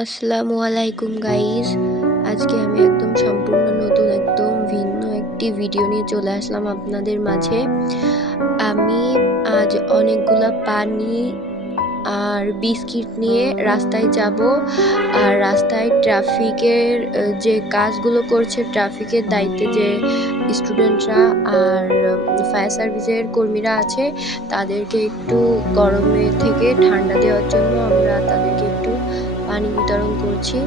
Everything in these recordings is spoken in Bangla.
আসসালামু আলাইকুম গাইস। আজকে আমি একদম সম্পূর্ণ নতুন একদম ভিন্ন একটি ভিডিও নিয়ে চলে আসলাম আপনাদের মাঝে। আমি আজ অনেকগুলা পানি আর বিস্কিট নিয়ে রাস্তায় যাব। আর রাস্তায় ট্রাফিকের যে কাজগুলো করছে, ট্রাফিকের দায়িত্বে যে স্টুডেন্টরা আর ফায়ার সার্ভিসের কর্মীরা আছে, তাদেরকে একটু গরমে থেকে ঠান্ডা দেওয়ার জন্য আমরা তাদেরকে একটু পানি বিতরণ করছি।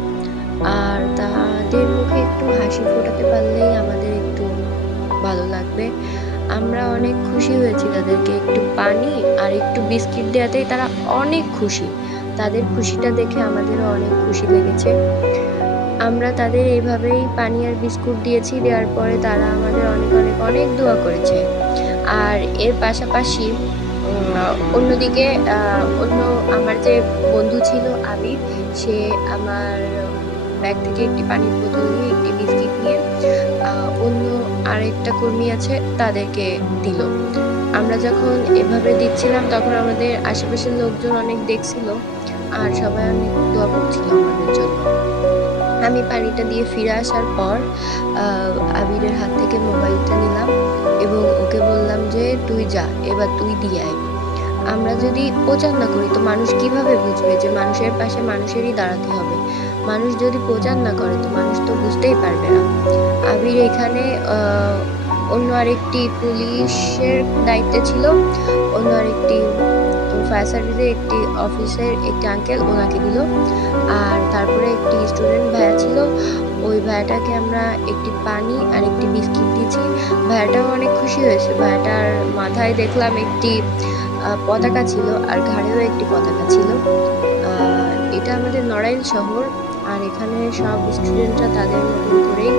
আর তাদের মুখে একটু হাসি ফোটাতে পারলেই আমাদের একটু ভালো লাগবে। আমরা অনেক খুশি হয়েছি, তাদেরকে একটু পানি আর একটু বিস্কিট দেওয়াতেই তারা অনেক খুশি। তাদের খুশিটা দেখে আমাদেরও অনেক খুশি লেগেছে। আমরা তাদের এইভাবেই পানি আর বিস্কুট দিয়েছি। দেওয়ার পরে তারা আমাদের অনেক অনেক অনেক দোয়া করেছে। আর এর পাশাপাশি অন্যদিকে অন্য আমার যে বন্ধু ছিল আবির, সে আমার ব্যাগ থেকে একটি পানির বোতল নিয়ে একটি বিস্কিট নিয়ে অন্য আরেকটা কর্মী আছে তাদেরকে দিল। আমরা যখন এভাবে দিচ্ছিলাম তখন আমাদের আশেপাশের লোকজন অনেক দেখছিল আর সবাই অনেক দোয়া করছিল আমাদের জন্য। আমি পানিটা দিয়ে ফিরে আসার পর আবিরের হাত থেকে মোবাইলটা নিলাম এবং ওকে বললাম যে তুই যা, এবার তুই দিয়ে আয়। আমরা যদি প্রচার না করি তো মানুষ কিভাবে বুঝবে যে মানুষের পাশে মানুষেরই দাঁড়াতে হবে? মানুষ যদি প্রচার না করে তো মানুষ তো বুঝতেই পারবে না। আবির এখানে অন্য আরেকটি পুলিশের দায়িত্বে ছিল, অন্য আরেকটি ফায়ার সার্ভিসের একটি অফিসের একটি আঙ্কেল, ওনাকে দিল। আর তারপরে একটি স্টুডেন্ট ভাইয়া ছিল, ওই ভাইয়াটাকে আমরা একটি পানি আর একটি বিস্কিট দিয়েছি। ভাইয়াটাও অনেক খুশি হয়েছে। ভাইয়াটার মাথায় দেখলাম একটি পতাকা ছিল আর ঘাড়েও একটি পতাকা ছিল। এটা আমাদের নড়াইল শহর, আর এখানে সব স্টুডেন্টরা তাদের মতন করেই